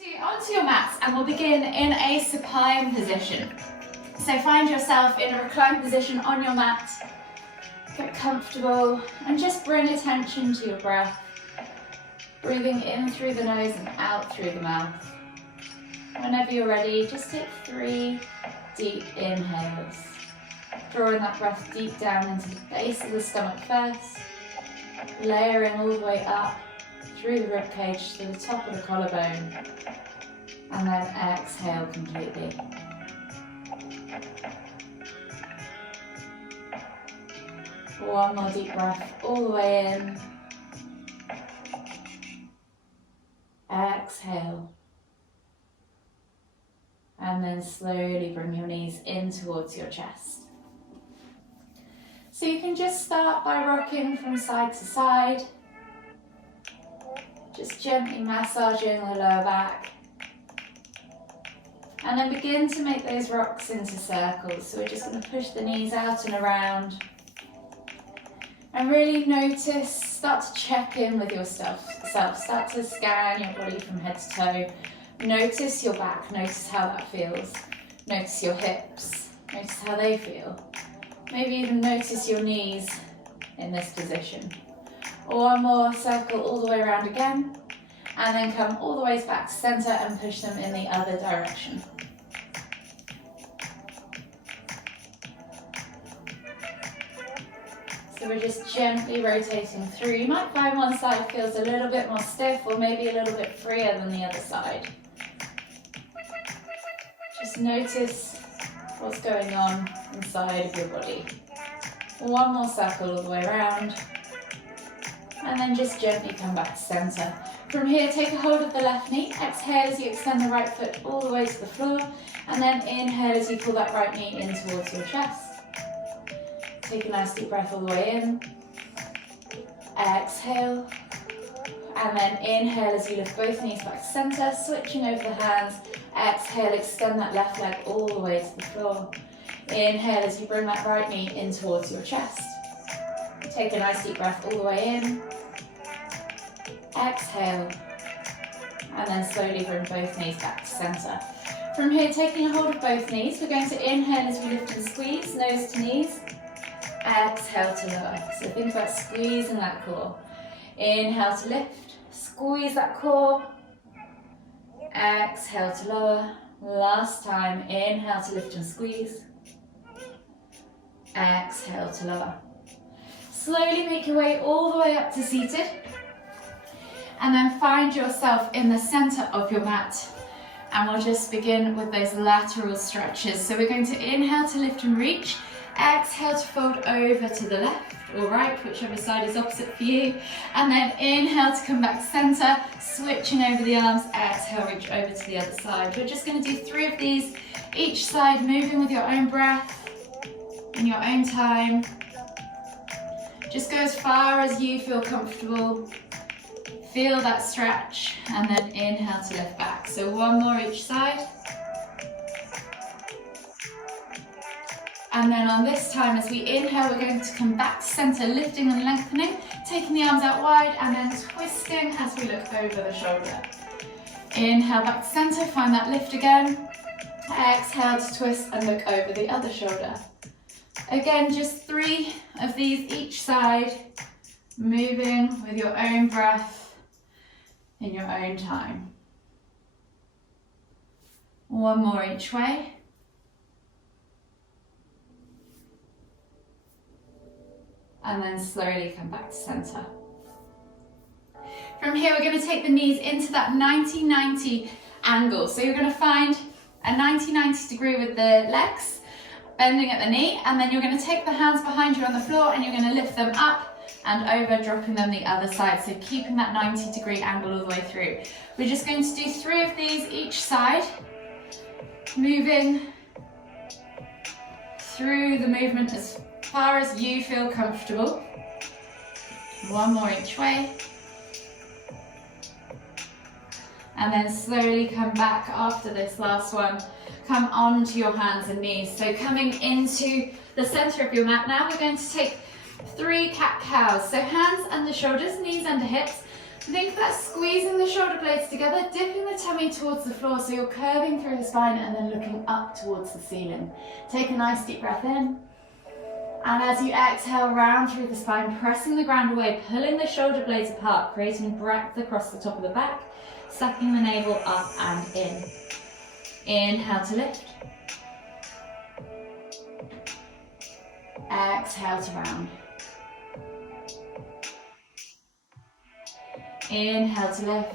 Onto your mats, and we'll begin in a supine position. So find yourself in a reclined position on your mat. Get comfortable and just bring attention to your breath. Breathing in through the nose and out through the mouth. Whenever you're ready, just take 3 deep inhales. Drawing that breath deep down into the base of the stomach first. Layering all the way up through the ribcage to the top of the collarbone. And then exhale completely. One more deep breath all the way in. Exhale. And then slowly bring your knees in towards your chest. So you can just start by rocking from side to side. Just gently massaging the lower back. And then begin to make those rocks into circles. So we're just going to push the knees out and around. And really notice, start to check in with yourself. Start to scan your body from head to toe. Notice your back, notice how that feels. Notice your hips, notice how they feel. Maybe even notice your knees in this position. One more circle all the way around again. And then come all the way back to center and push them in the other direction. So we're just gently rotating through. You might find one side feels a little bit more stiff or maybe a little bit freer than the other side. Just notice what's going on inside of your body. One more circle all the way around. And then just gently come back to center. From here, take a hold of the left knee. Exhale as you extend the right foot all the way to the floor. And then inhale as you pull that right knee in towards your chest. Take a nice deep breath all the way in. Exhale. And then inhale as you lift both knees back to center, switching over the hands. Exhale, extend that left leg all the way to the floor. Inhale as you bring that right knee in towards your chest. Take a nice deep breath all the way in. Exhale. And then slowly bring both knees back to center. From here, taking a hold of both knees, we're going to inhale as we lift and squeeze, nose to knees. Exhale to lower. So think about squeezing that core. Inhale to lift, squeeze that core. Exhale to lower. Last time, inhale to lift and squeeze. Exhale to lower. Slowly make your way all the way up to seated. And then find yourself in the center of your mat. And we'll just begin with those lateral stretches. So we're going to inhale to lift and reach. Exhale to fold over to the left or right, whichever side is opposite for you. And then inhale to come back to center, switching over the arms. Exhale, reach over to the other side. We're just going to do 3 of these each side, moving with your own breath, in your own time. Just go as far as you feel comfortable. Feel that stretch, and then inhale to lift back. So 1 more each side. And then on this time, as we inhale, we're going to come back to center, lifting and lengthening, taking the arms out wide, and then twisting as we look over the shoulder. Inhale back to center, find that lift again. Exhale to twist and look over the other shoulder. Again, just 3 of these each side, moving with your own breath in your own time. 1 more each way. And then slowly come back to center. From here, we're going to take the knees into that 90-90 angle. So you're going to find a 90-90 degree with the legs, bending at the knee, and then you're going to take the hands behind you on the floor and you're going to lift them up and over, dropping them the other side. So keeping that 90-degree angle all the way through. We're just going to do 3 of these each side, moving through the movement as far as you feel comfortable. 1 more each way. And then slowly come back after this last one. Come onto your hands and knees. So coming into the center of your mat now, we're going to take 3 cat-cows. So hands under shoulders, knees under hips, Think about squeezing the shoulder blades together, dipping the tummy towards the floor so you're curving through the spine and then looking up towards the ceiling. Take a nice deep breath in. And as you exhale, round through the spine, pressing the ground away, pulling the shoulder blades apart, creating breadth across the top of the back, sucking the navel up and in. Inhale to lift. Exhale to round. Inhale to lift.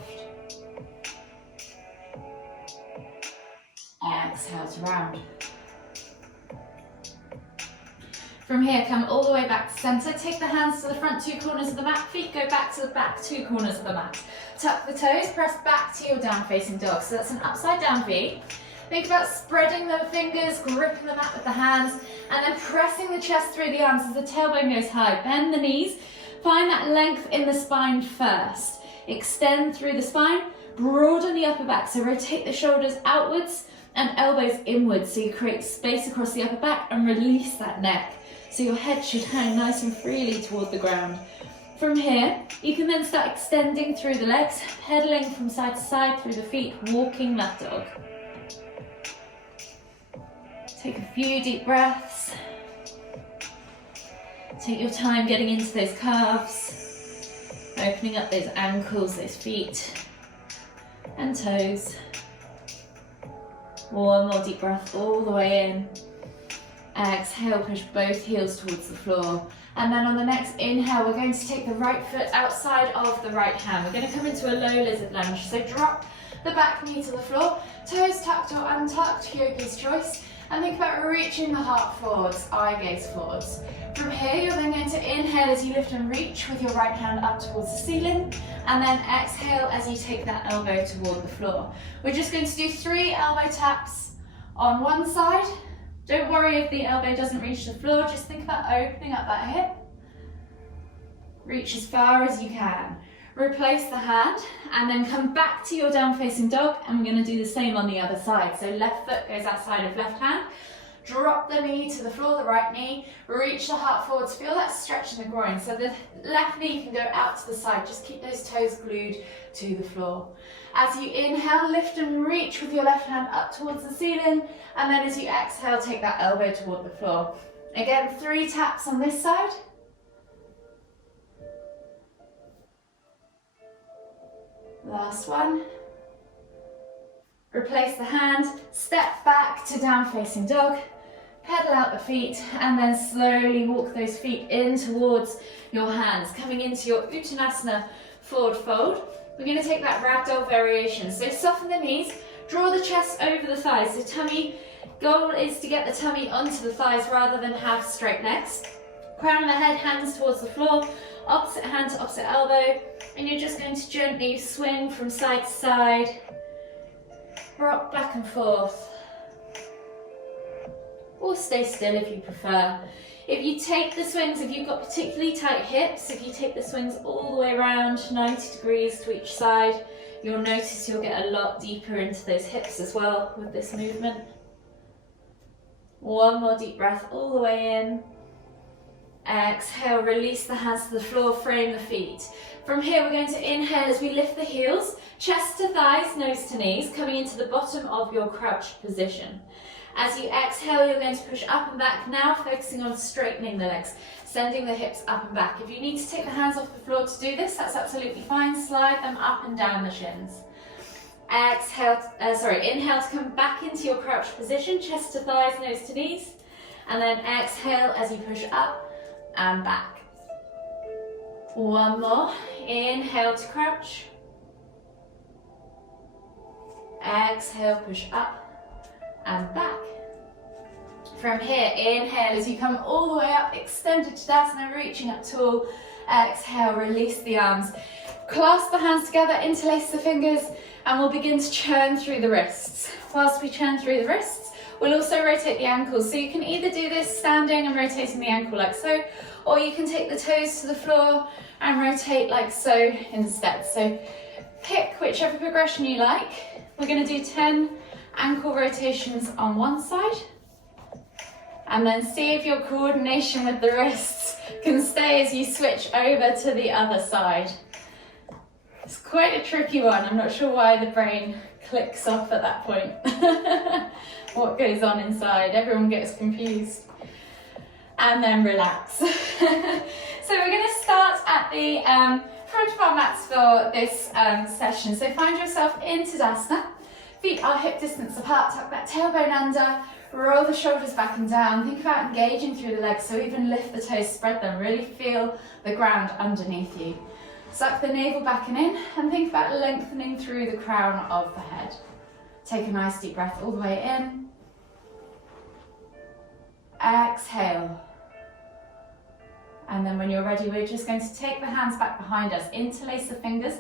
Exhale to round. From here, come all the way back to center. Take the hands to the front two corners of the mat. Feet go back to the back two corners of the mat. Tuck the toes, press back to your down facing dog. So that's an upside down V. Think about spreading the fingers, gripping the mat with the hands, and then pressing the chest through the arms as the tailbone goes high. Bend the knees. Find that length in the spine first. Extend through the spine, broaden the upper back, so rotate the shoulders outwards and elbows inwards, so you create space across the upper back and release that neck. So your head should hang nice and freely toward the ground. From here, you can then start extending through the legs, pedaling from side to side through the feet, walking that dog. Take a few deep breaths. Take your time getting into those calves. Opening up those ankles, those feet and toes. One more deep breath all the way in. Exhale, push both heels towards the floor. And then on the next inhale, we're going to take the right foot outside of the right hand. We're going to come into a low lizard lunge. So drop the back knee to the floor, toes tucked or untucked, yogi's choice. And think about reaching the heart forwards, eye gaze forwards. From here, you're then going to inhale as you lift and reach with your right hand up towards the ceiling, and then exhale as you take that elbow toward the floor. We're just going to do 3 elbow taps on one side. Don't worry if the elbow doesn't reach the floor, just think about opening up that hip. Reach as far as you can. Replace the hand, and then come back to your down facing dog, and we're going to do the same on the other side. So left foot goes outside of left hand. Drop the knee to the floor, the right knee, reach the heart forwards, feel that stretch in the groin. So the left knee can go out to the side, just keep those toes glued to the floor. As you inhale, lift and reach with your left hand up towards the ceiling, and then as you exhale, take that elbow toward the floor. Again, 3 taps on this side. Last one. Replace the hand, step back to down facing dog, pedal out the feet, and then slowly walk those feet in towards your hands, coming into your Uttanasana forward fold. We're going to take that ragdoll variation. So soften the knees, draw the chest over the thighs. So tummy, goal is to get the tummy onto the thighs rather than have straight legs. Crown of the head, hands towards the floor, opposite hand to opposite elbow, and you're just going to gently swing from side to side, rock back and forth, or stay still if you prefer. If you take the swings, if you've got particularly tight hips, if you take the swings all the way around 90 degrees to each side, you'll notice you'll get a lot deeper into those hips as well with this movement. One more deep breath all the way in. Exhale, release the hands to the floor, frame the feet. From here, we're going to inhale as we lift the heels, chest to thighs, nose to knees, coming into the bottom of your crouched position. As you exhale, you're going to push up and back, now focusing on straightening the legs, sending the hips up and back. If you need to take the hands off the floor to do this, that's absolutely fine. Slide them up and down the shins. Inhale to come back into your crouched position, chest to thighs, nose to knees. And then exhale as you push up and back. One more. Inhale to crouch. Exhale, push up and back. From here, inhale as you come all the way up, extended Tadasana, reaching up tall. Exhale, release the arms. Clasp the hands together, interlace the fingers, and we'll begin to churn through the wrists. Whilst we churn through the wrists, we'll also rotate the ankles. So you can either do this standing and rotating the ankle like so, or you can take the toes to the floor and rotate like so instead. So pick whichever progression you like. We're going to do 10 ankle rotations on one side, and then see if your coordination with the wrists can stay as you switch over to the other side. It's quite a tricky one. I'm not sure why the brain clicks off at that point. What goes on inside? Everyone gets confused. And then relax. So we're going to start at the front of our mats for this session. So find yourself in Tadasana. Feet are hip distance apart. Tuck that tailbone under. Roll the shoulders back and down. Think about engaging through the legs. So even lift the toes, spread them. Really feel the ground underneath you. Suck the navel back and in, and think about lengthening through the crown of the head. Take a nice deep breath all the way in. Exhale. And then when you're ready, we're just going to take the hands back behind us, interlace the fingers,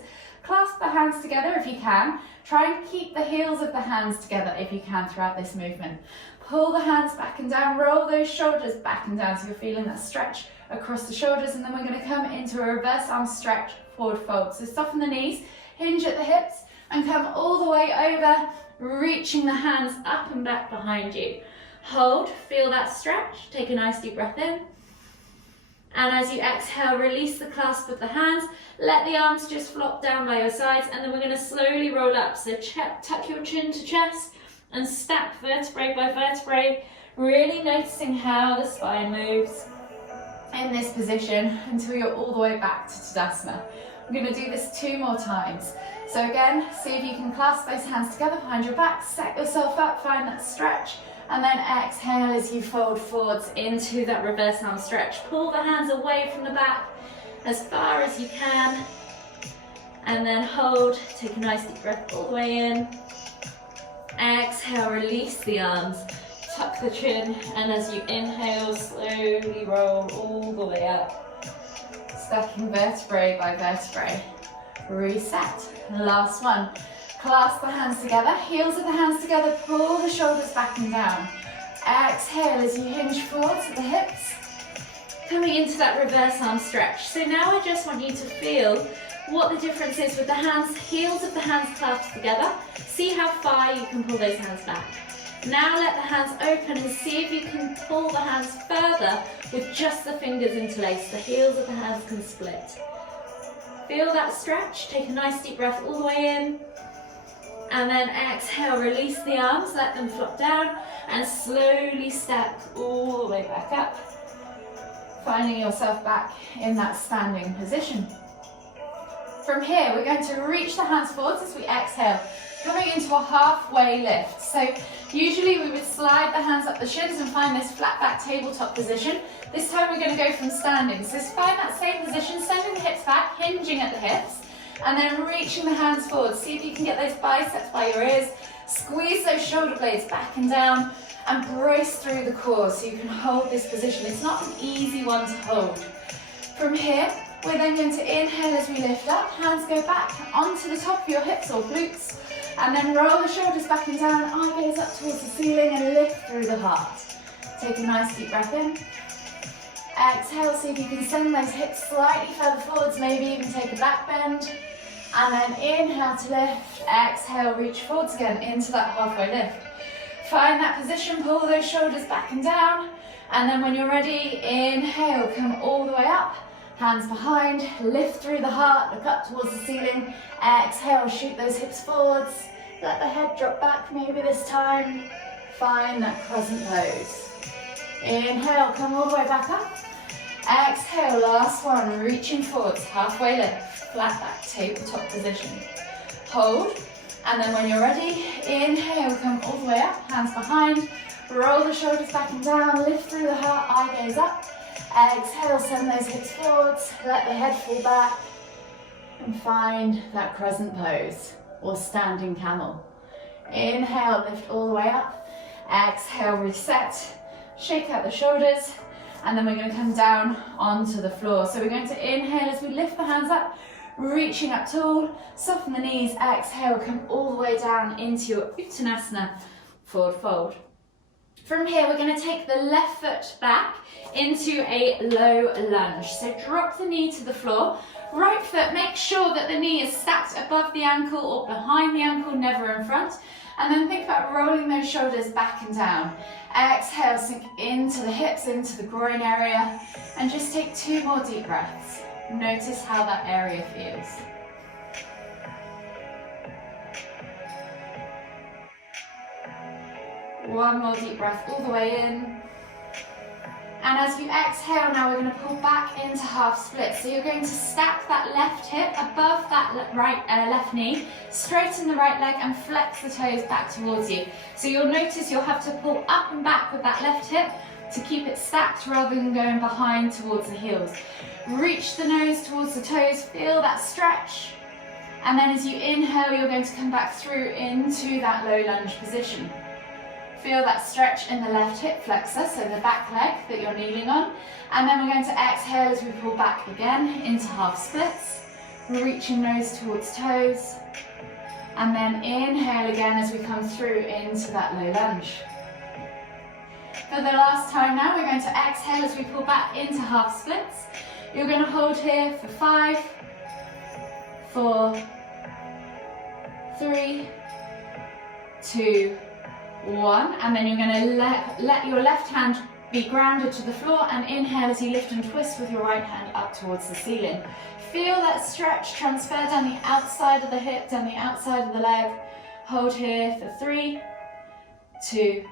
clasp the hands together if you can. Try and keep the heels of the hands together if you can throughout this movement. Pull the hands back and down, roll those shoulders back and down so you're feeling that stretch across the shoulders, and then we're going to come into a reverse arm stretch, forward fold. So soften the knees, hinge at the hips, and come all the way over, reaching the hands up and back behind you. Hold, feel that stretch, take a nice deep breath in. And as you exhale, release the clasp of the hands, let the arms just flop down by your sides, and then we're going to slowly roll up. So tuck your chin to chest and stack vertebrae by vertebrae, really noticing how the spine moves in this position until you're all the way back to Tadasana. I'm going to do this 2 more times. So again, see if you can clasp those hands together behind your back, set yourself up, find that stretch, and then exhale as you fold forwards into that reverse arm stretch. Pull the hands away from the back as far as you can, and then hold, take a nice deep breath all the way in. Exhale, release the arms, tuck the chin, and as you inhale, slowly roll all the way up. Stacking vertebrae by vertebrae. Reset. Last one. Clasp the hands together, heels of the hands together, pull the shoulders back and down. Exhale as you hinge forwards at the hips. Coming into that reverse arm stretch. So now I just want you to feel what the difference is with the hands, heels of the hands clasped together. See how far you can pull those hands back. Now let the hands open and see if you can pull the hands further with just the fingers interlaced. The heels of the hands can split. Feel that stretch. Take a nice deep breath all the way in. And then exhale, release the arms, let them flop down, and slowly step all the way back up. Finding yourself back in that standing position. From here, we're going to reach the hands forwards as we exhale, coming into a halfway lift. So usually we would slide the hands up the shins and find this flat back tabletop position. This time we're going to go from standing. So find that same position, sending the hips back, hinging at the hips, and then reaching the hands forward. See if you can get those biceps by your ears. Squeeze those shoulder blades back and down and brace through the core so you can hold this position. It's not an easy one to hold. From here, we're then going to inhale as we lift up. Hands go back onto the top of your hips or glutes, and then roll the shoulders back and down. Eye gaze up towards the ceiling and lift through the heart. Take a nice deep breath in. Exhale, see if you can send those hips slightly further forwards, maybe even take a back bend. And then inhale to lift, exhale, reach forwards again into that halfway lift. Find that position, pull those shoulders back and down. And then when you're ready, inhale, come all the way up. Hands behind, lift through the heart, look up towards the ceiling. Exhale, shoot those hips forwards. Let the head drop back maybe this time. Find that crescent pose. Inhale, come all the way back up. Exhale, last one, reaching forwards, halfway lift, flat back, tabletop position. Hold, and then when you're ready, inhale, come all the way up, hands behind, roll the shoulders back and down, lift through the heart, eye gaze up. Exhale, send those hips forwards, let the head fall back, and find that crescent pose, or standing camel. Inhale, lift all the way up. Exhale, reset, shake out the shoulders, and then we're going to come down onto the floor. So we're going to inhale as we lift the hands up, reaching up tall, soften the knees, exhale, come all the way down into your Uttanasana, forward fold. From here, we're going to take the left foot back into a low lunge. So drop the knee to the floor. Right foot, make sure that the knee is stacked above the ankle or behind the ankle, never in front. And then think about rolling those shoulders back and down. Exhale, sink into the hips, into the groin area, and just take 2 more deep breaths. Notice how that area feels. One more deep breath all the way in. And as you exhale now, we're going to pull back into half split. So you're going to stack that left hip above that left knee, straighten the right leg and flex the toes back towards you. So you'll notice you'll have to pull up and back with that left hip to keep it stacked rather than going behind towards the heels. Reach the nose towards the toes, feel that stretch. And then as you inhale, you're going to come back through into that low lunge position. Feel that stretch in the left hip flexor, so the back leg that you're kneeling on. And then we're going to exhale as we pull back again into half splits, reaching nose towards toes. And then inhale again as we come through into that low lunge. For the last time now, we're going to exhale as we pull back into half splits. You're going to hold here for 5, 4, 3, 2, 1, and then you're going to let your left hand be grounded to the floor and inhale as you lift and twist with your right hand up towards the ceiling. Feel that stretch transfer down the outside of the hip, down the outside of the leg. Hold here for 3, 2,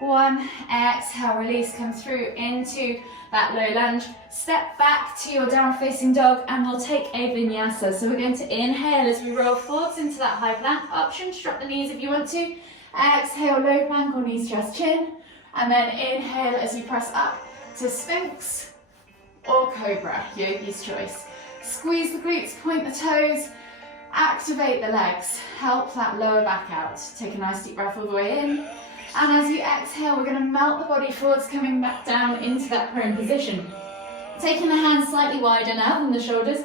1. Exhale, release, come through into that low lunge. Step back to your down facing dog and we'll take a vinyasa. So we're going to inhale as we roll forwards into that high plank. Option to drop the knees if you want to. Exhale, low plank or knees, chest, chin. And then inhale as you press up to Sphinx or Cobra, yogi's choice. Squeeze the glutes, point the toes, activate the legs, help that lower back out. Take a nice deep breath all the way in. And as you exhale, we're going to melt the body forwards, coming back down into that prone position. Taking the hands slightly wider now than the shoulders,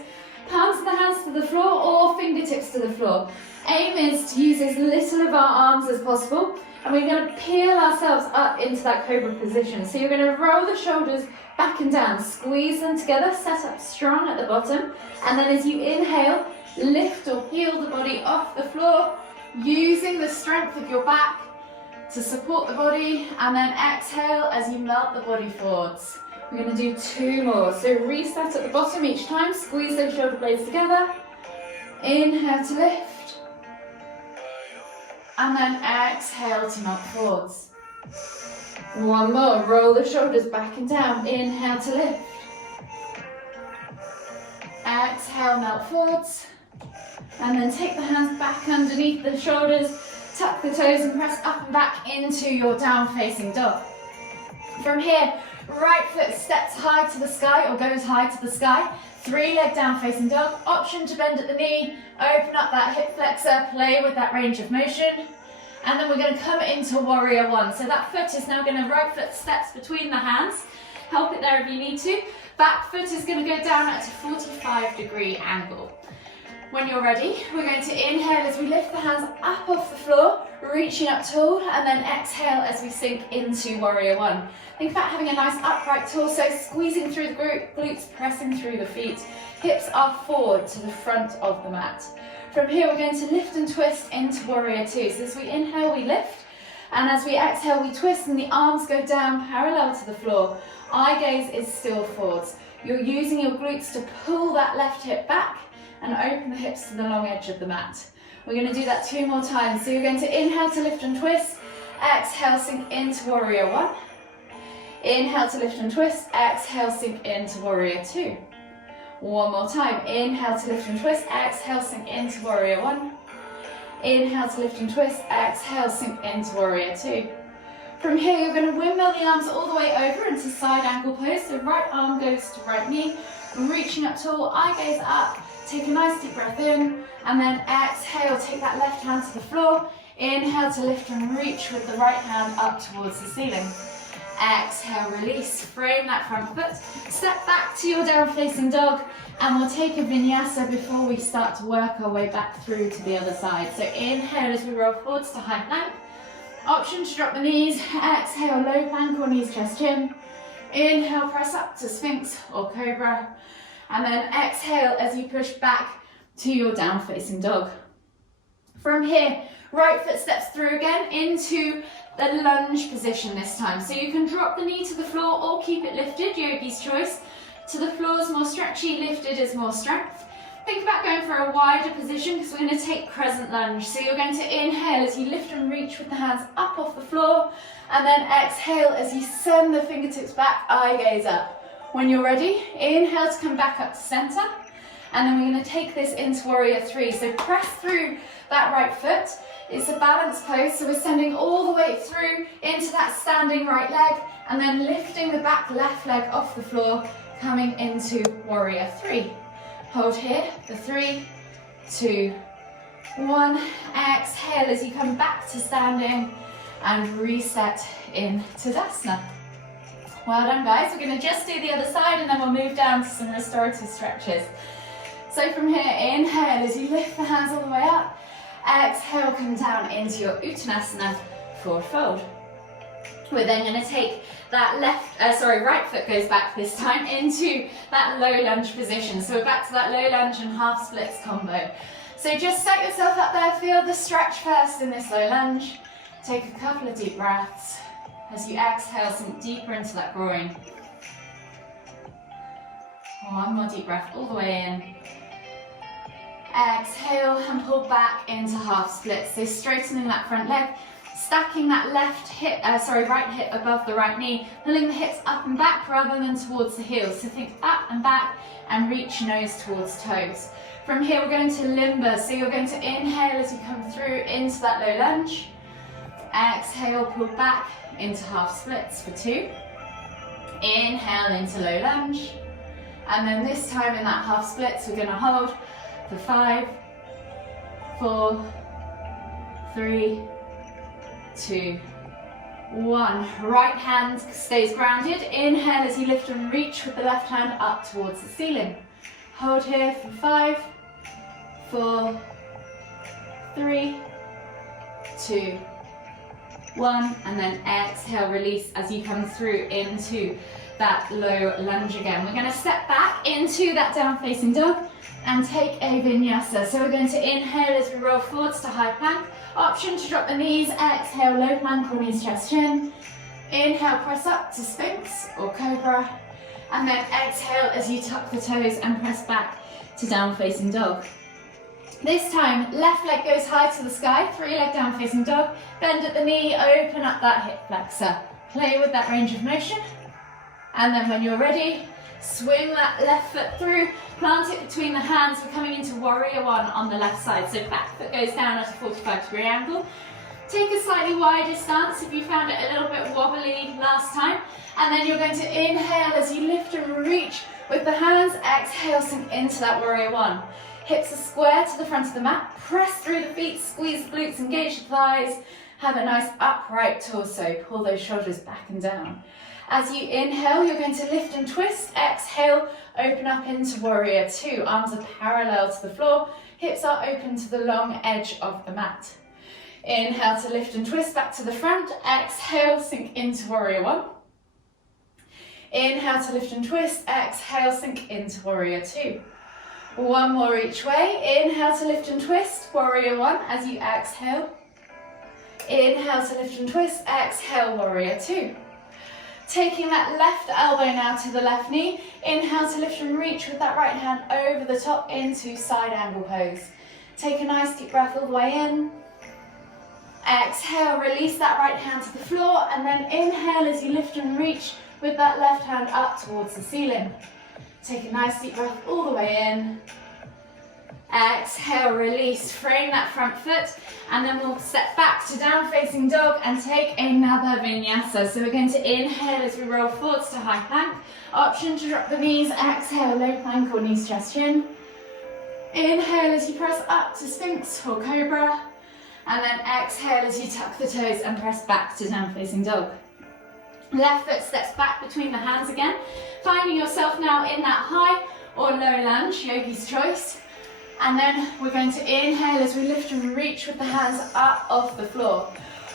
palms of the hands to the floor or fingertips to the floor. Aim is to use as little of our arms as possible, and we're going to peel ourselves up into that cobra position. So you're going to roll the shoulders back and down, squeeze them together, set up strong at the bottom, and then as you inhale, lift or peel the body off the floor, using the strength of your back to support the body, and then exhale as you melt the body forwards. We're going to do 2 more. So reset at the bottom each time, squeeze those shoulder blades together, inhale to lift, and then exhale to melt forwards. 1 more, roll the shoulders back and down, inhale to lift, exhale, melt forwards, and then take the hands back underneath the shoulders, tuck the toes and press up and back into your down facing dog. From here, right foot steps high to the sky or goes high to the sky. 3-leg down facing dog. Option to bend at the knee, open up that hip flexor, play with that range of motion. And then we're going to come into warrior 1. So that foot is now going to, right foot steps between the hands. Help it there if you need to. Back foot is going to go down at a 45-degree angle. When you're ready, we're going to inhale as we lift the hands up off the floor, reaching up tall, and then exhale as we sink into warrior 1. Think about having a nice upright torso, squeezing through the glutes, pressing through the feet. Hips are forward to the front of the mat. From here, we're going to lift and twist into warrior 2. So as we inhale, we lift, and as we exhale, we twist, and the arms go down parallel to the floor. Eye gaze is still forwards. You're using your glutes to pull that left hip back and open the hips to the long edge of the mat. We're going to do that 2 more times. So you're going to inhale to lift and twist, exhale, sink into warrior 1. Inhale to lift and twist, exhale, sink into warrior 2. 1 more time. Inhale to lift and twist, exhale, sink into warrior 1. Inhale to lift and twist, exhale, sink into warrior 2. From here, you're going to windmill the arms all the way over into side angle pose. So right arm goes to right knee, reaching up tall, eye gaze up. Take a nice deep breath in, and then exhale, take that left hand to the floor. Inhale to lift and reach with the right hand up towards the ceiling. Exhale, release, frame that front foot. Step back to your down facing dog, and we'll take a vinyasa before we start to work our way back through to the other side. So inhale as we roll forwards to high plank. Option to drop the knees. Exhale, low plank or knees, chest, chin. Inhale, press up to Sphinx or Cobra. And then exhale as you push back to your down facing dog. From here, right foot steps through again into the lunge position this time. So you can drop the knee to the floor or keep it lifted, yogi's choice. To the floor is more stretchy, lifted is more strength. Think about going for a wider position because we're going to take crescent lunge. So you're going to inhale as you lift and reach with the hands up off the floor, and then exhale as you send the fingertips back, eye gaze up. When you're ready, inhale to come back up to center, and then we're going to take this into warrior three. So press through that right foot. It's a balanced pose, so we're sending all the way through into that standing right leg, and then lifting the back left leg off the floor, coming into warrior three. Hold here for 3, 2, 1. Exhale as you come back to standing and reset in Tadasana. Well done, guys. We're going to just do the other side and then we'll move down to some restorative stretches. So from here, inhale as you lift the hands all the way up. Exhale, come down into your Uttanasana, forward fold. We're then going to take that right foot goes back this time into that low lunge position. So we're back to that low lunge and half splits combo. So just set yourself up there, feel the stretch first in this low lunge. Take a couple of deep breaths. As you exhale, sink deeper into that groin. One more deep breath all the way in. Exhale and pull back into half splits. So straightening that front leg. Stacking that right hip above the right knee, pulling the hips up and back rather than towards the heels. So think up and back and reach nose towards toes. From here we're going to limber, so you're going to inhale as you come through into that low lunge. Exhale, pull back into half splits for 2. Inhale into low lunge. And then this time in that half splits we're going to hold for 5, 4, 3, 2, 1. Right hand stays grounded. Inhale as you lift and reach with the left hand up towards the ceiling. Hold here for 5, 4, 3, 2, 1. And then exhale, release as you come through into that low lunge again. We're going to step back into that down facing dog and take a vinyasa. So we're going to inhale as we roll forwards to high plank. Option to drop the knees, exhale, low plank or knees, chest, chin. Inhale, press up to Sphinx or Cobra. And then exhale as you tuck the toes and press back to down facing dog. This time, left leg goes high to the sky, 3-leg down facing dog. Bend at the knee, open up that hip flexor. Play with that range of motion. And then when you're ready, swing that left foot through, plant it between the hands. We're coming into warrior one on the left side. So back foot goes down at a 45-degree angle. Take a slightly wider stance if you found it a little bit wobbly last time. And then you're going to inhale as you lift and reach with the hands. Exhale, sink into that warrior one. Hips are square to the front of the mat. Press through the feet, squeeze the glutes, engage the thighs. Have a nice upright torso. Pull those shoulders back and down. As you inhale, you're going to lift and twist. Exhale, open up into warrior two. Arms are parallel to the floor. Hips are open to the long edge of the mat. Inhale to lift and twist back to the front. Exhale, sink into warrior one. Inhale to lift and twist. Exhale, sink into warrior two. One more each way. Inhale to lift and twist. Warrior one as you exhale. Inhale to lift and twist. Exhale, warrior two. Taking that left elbow now to the left knee. Inhale to lift and reach with that right hand over the top into side angle pose. Take a nice deep breath all the way in. Exhale, release that right hand to the floor, and then inhale as you lift and reach with that left hand up towards the ceiling. Take a nice deep breath all the way in. Exhale, release, frame that front foot, and then we'll step back to down facing dog and take another vinyasa. So we're going to inhale as we roll forwards to high plank. Option to drop the knees, exhale, low plank or knees, chest, chin. Inhale as you press up to Sphinx or Cobra, and then exhale as you tuck the toes and press back to down facing dog. Left foot steps back between the hands again, finding yourself now in that high or low lunge, yogi's choice. And then we're going to inhale as we lift and reach with the hands up off the floor.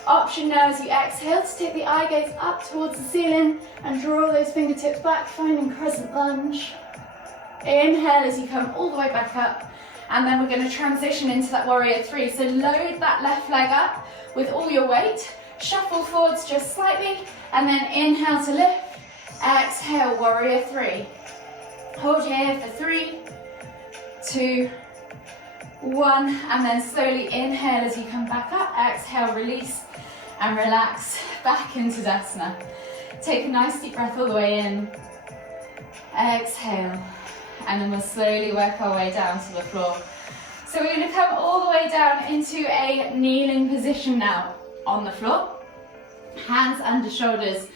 Option now as you exhale to take the eye gaze up towards the ceiling and draw those fingertips back, finding crescent lunge. Inhale as you come all the way back up. And then we're going to transition into that warrior three. So load that left leg up with all your weight. Shuffle forwards just slightly. And then inhale to lift. Exhale, warrior three. Hold here for 3, 2, 1, and then slowly inhale as you come back up. Exhale, release and relax back into Dasana. Take a nice deep breath all the way in. Exhale, and then we'll slowly work our way down to the floor. So we're going to come all the way down into a kneeling position now on the floor. Hands under shoulders,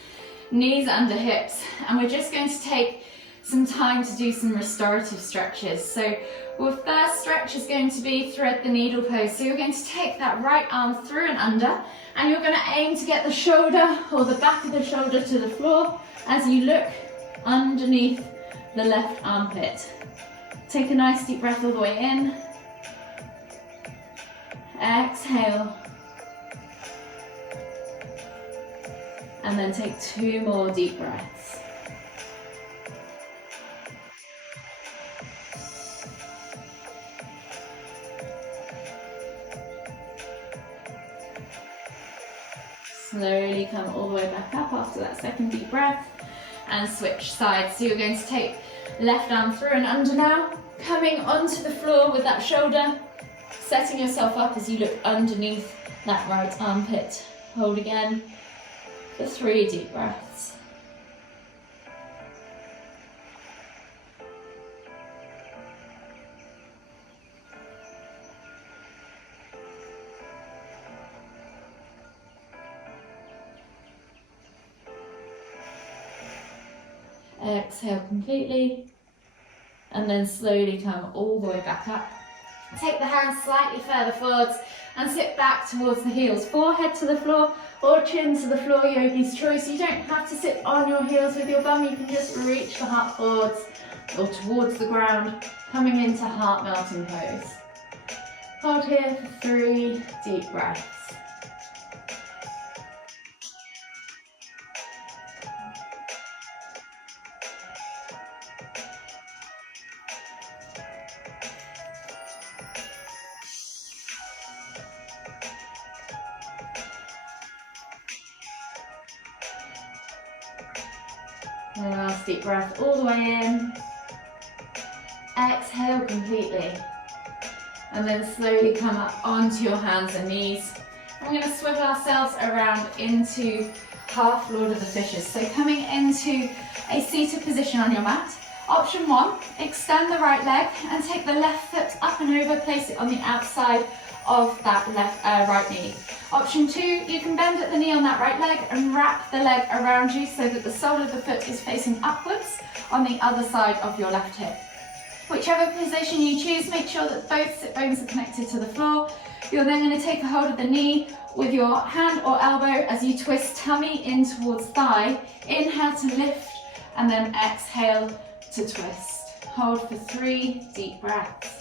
knees under hips, and we're just going to take some time to do some restorative stretches. So our first stretch is going to be thread the needle pose. So you're going to take that right arm through and under, and you're going to aim to get the shoulder or the back of the shoulder to the floor as you look underneath the left armpit. Take a nice deep breath all the way in. Exhale. And then take 2 more deep breaths. Slowly come all the way back up after that second deep breath and switch sides. So you're going to take left arm through and under now, coming onto the floor with that shoulder, setting yourself up as you look underneath that right armpit. Hold again for 3 deep breaths. Exhale completely, and then slowly come all the way back up. Take the hands slightly further forwards and sit back towards the heels. Forehead to the floor or chin to the floor, yogi's choice. You don't have to sit on your heels with your bum. You can just reach the heart forwards or towards the ground, coming into heart melting pose. Hold here for 3 deep breaths. And last deep breath all the way in. Exhale completely. And then slowly come up onto your hands and knees. And we're going to swivel ourselves around into half Lord of the Fishes. So coming into a seated position on your mat. Option 1, extend the right leg and take the left foot up and over, place it on the outside of that right knee. Option 2, you can bend at the knee on that right leg and wrap the leg around you so that the sole of the foot is facing upwards on the other side of your left hip. Whichever position you choose, make sure that both sit bones are connected to the floor. You're then going to take a hold of the knee with your hand or elbow as you twist tummy in towards thigh. Inhale to lift and then exhale to twist. Hold for 3 deep breaths.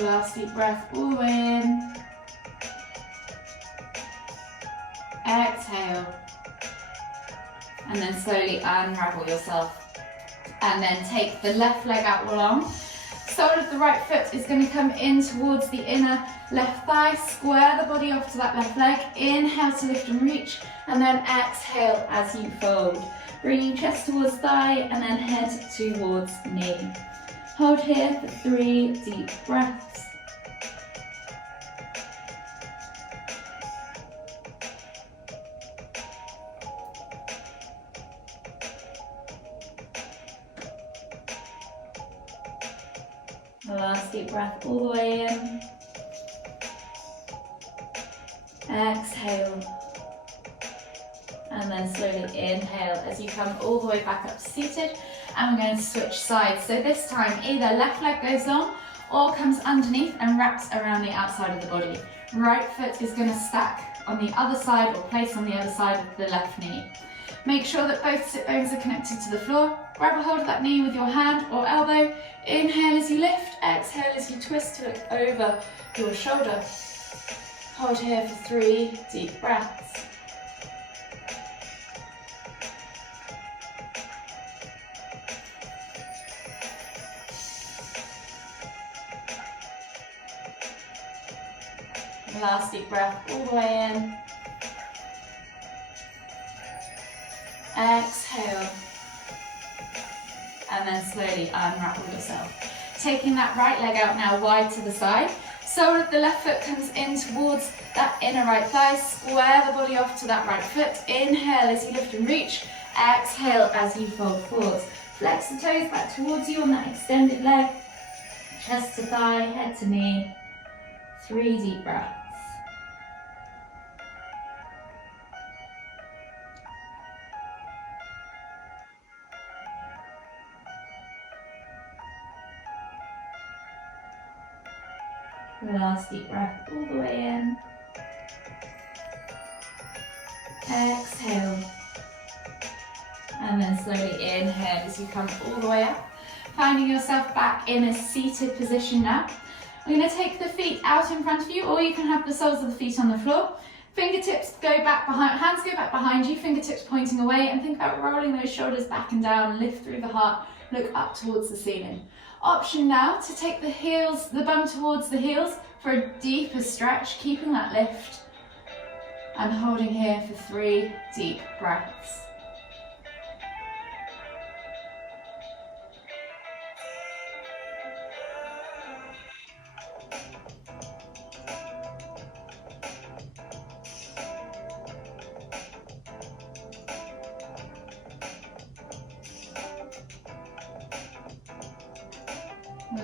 Last deep breath all the way in. Exhale. And then slowly unravel yourself. And then take the left leg out long. Sole of the right foot is going to come in towards the inner left thigh. Square the body off to that left leg. Inhale to lift and reach. And then exhale as you fold. Bringing chest towards thigh and then head towards knee. Hold here for 3 deep breaths. The last deep breath all the way in. Exhale. And then slowly inhale as you come all the way back up to seated. And we're going to switch sides. So this time either left leg goes long or comes underneath and wraps around the outside of the body. Right foot is going to stack on the other side or place on the other side of the left knee. Make sure that both sit bones are connected to the floor. Grab a hold of that knee with your hand or elbow. Inhale as you lift, exhale as you twist to look over your shoulder. Hold here for 3 deep breaths. Last deep breath all the way in. Exhale. And then slowly unwrap yourself. Taking that right leg out now wide to the side. Sole of the left foot comes in towards that inner right thigh. Square the body off to that right foot. Inhale as you lift and reach. Exhale as you fold forwards. Flex the toes back towards you on that extended leg. Chest to thigh, head to knee. 3 deep breaths. Last deep breath all the way in. Exhale. And then slowly inhale as you come all the way up. Finding yourself back in a seated position now. I'm going to take the feet out in front of you, or you can have the soles of the feet on the floor. Fingertips go back behind, hands go back behind you, fingertips pointing away, and think about rolling those shoulders back and down, lift through the heart, look up towards the ceiling. Option now to take the heels, the bum towards the heels for a deeper stretch, keeping that lift and holding here for 3 deep breaths.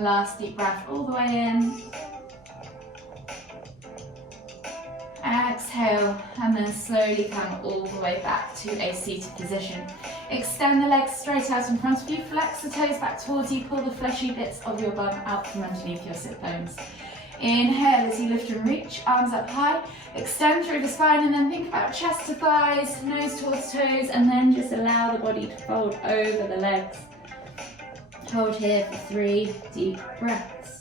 Last deep breath all the way in. Exhale, and then slowly come all the way back to a seated position. Extend the legs straight out in front of you, flex the toes back towards you, pull the fleshy bits of your bum out from underneath your sit bones. Inhale as you lift and reach, arms up high, extend through the spine, and then think about chest to thighs, nose towards toes, and then just allow the body to fold over the legs. Hold here for 3 deep breaths.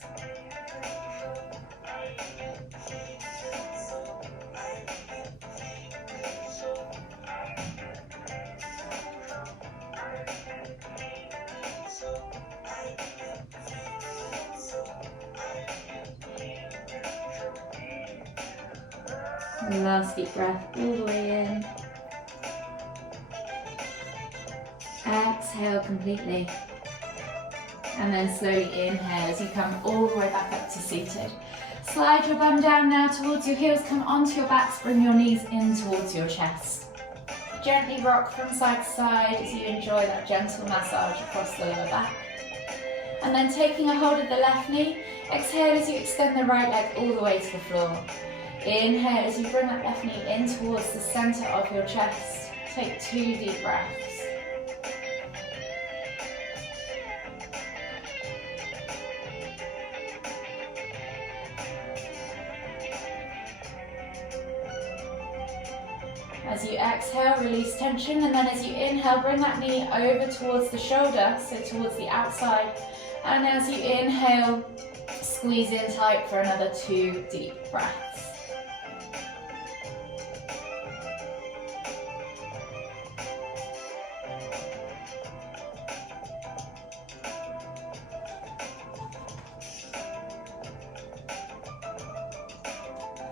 Last deep breath all the way in. Exhale completely. And then slowly inhale as you come all the way back up to seated. Slide your bum down now towards your heels, come onto your backs, bring your knees in towards your chest. Gently rock from side to side as you enjoy that gentle massage across the lower back. And then taking a hold of the left knee, exhale as you extend the right leg all the way to the floor. Inhale as you bring that left knee in towards the center of your chest. Take 2 deep breaths. As you exhale, release tension, and then as you inhale, bring that knee over towards the shoulder, so towards the outside. And as you inhale, squeeze in tight for another 2 deep breaths.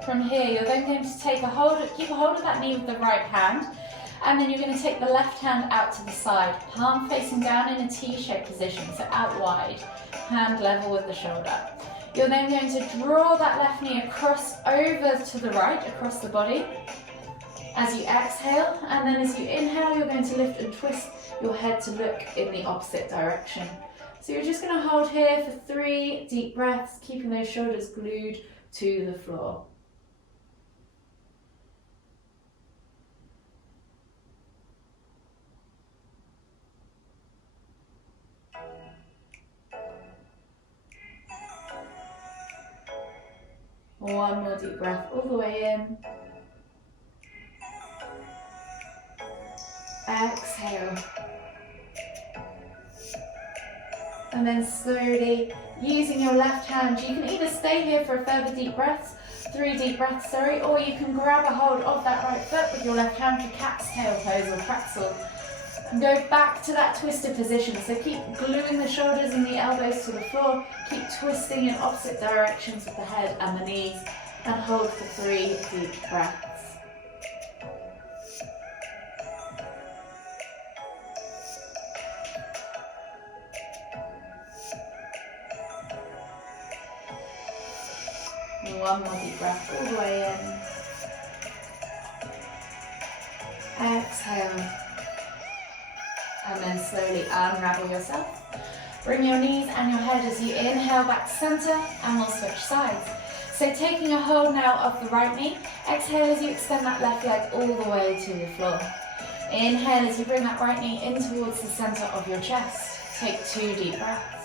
From here, you're then going to keep a hold of that knee with the right hand, and then you're going to take the left hand out to the side, palm facing down in a T-shaped position, so out wide, hand level with the shoulder. You're then going to draw that left knee across over to the right, across the body, as you exhale, and then as you inhale, you're going to lift and twist your head to look in the opposite direction. So you're just going to hold here for 3 deep breaths, keeping those shoulders glued to the floor. One more deep breath all the way in. Exhale. And then slowly, using your left hand, you can either stay here for a further deep breaths, 3 deep breaths, or you can grab a hold of that right foot with your left hand for cat's tail pose or pretzel. And go back to that twisted position. So keep gluing the shoulders and the elbows to the floor. Keep twisting in opposite directions with the head and the knees. and hold for 3 deep breaths. And one more deep breath all the way in. Exhale. And then slowly unravel yourself. Bring your knees and your head as you inhale back to center, and we'll switch sides. So taking a hold now of the right knee, exhale as you extend that left leg all the way to the floor. Inhale as you bring that right knee in towards the center of your chest. Take 2 deep breaths.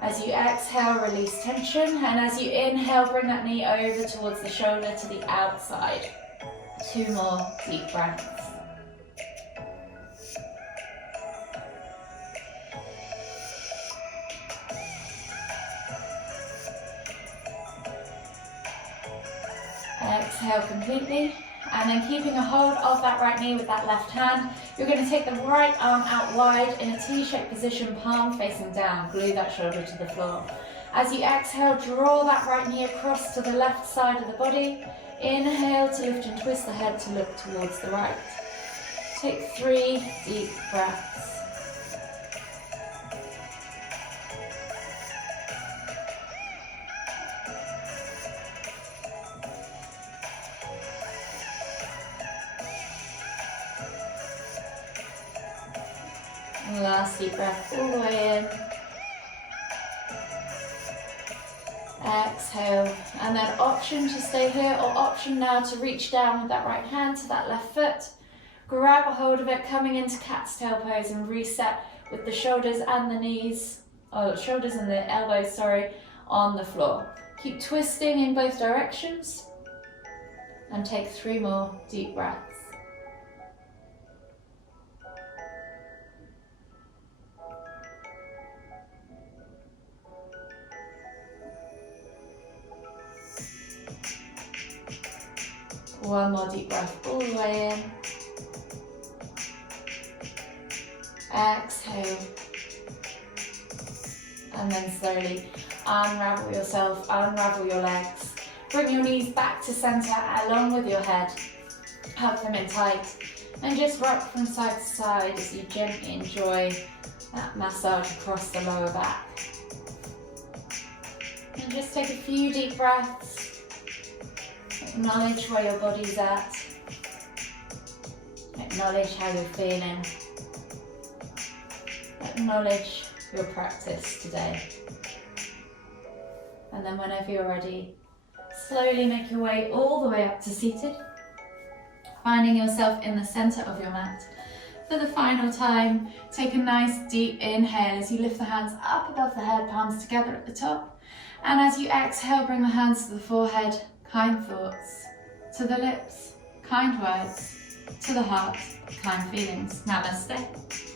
As you exhale, release tension, and as you inhale, bring that knee over towards the shoulder to the outside. 2 more deep breaths. Exhale completely, and then keeping a hold of that right knee with that left hand, you're going to take the right arm out wide in a T-shaped position, palm facing down. Glue that shoulder to the floor. As you exhale, draw that right knee across to the left side of the body. Inhale to lift and twist the head to look towards the right. Take 3 deep breaths. Last deep breath all the way in. Exhale, and then option to stay here, or option now to reach down with that right hand to that left foot. Grab a hold of it, coming into cat's tail pose, and reset with the shoulders and the knees, shoulders and the elbows, on the floor. Keep twisting in both directions, and take 3 more deep breaths. One more deep breath all the way in. Exhale. And then slowly unravel yourself, unravel your legs. Bring your knees back to center along with your head. Hug them in tight. And just rock from side to side as you gently enjoy that massage across the lower back. And just take a few deep breaths. Acknowledge where your body's at. Acknowledge how you're feeling. Acknowledge your practice today. And then whenever you're ready, slowly make your way all the way up to seated, finding yourself in the center of your mat. For the final time, take a nice deep inhale as you lift the hands up above the head, palms together at the top. And as you exhale, bring the hands to the forehead. Kind thoughts to the lips, kind words to the heart, kind feelings. Namaste.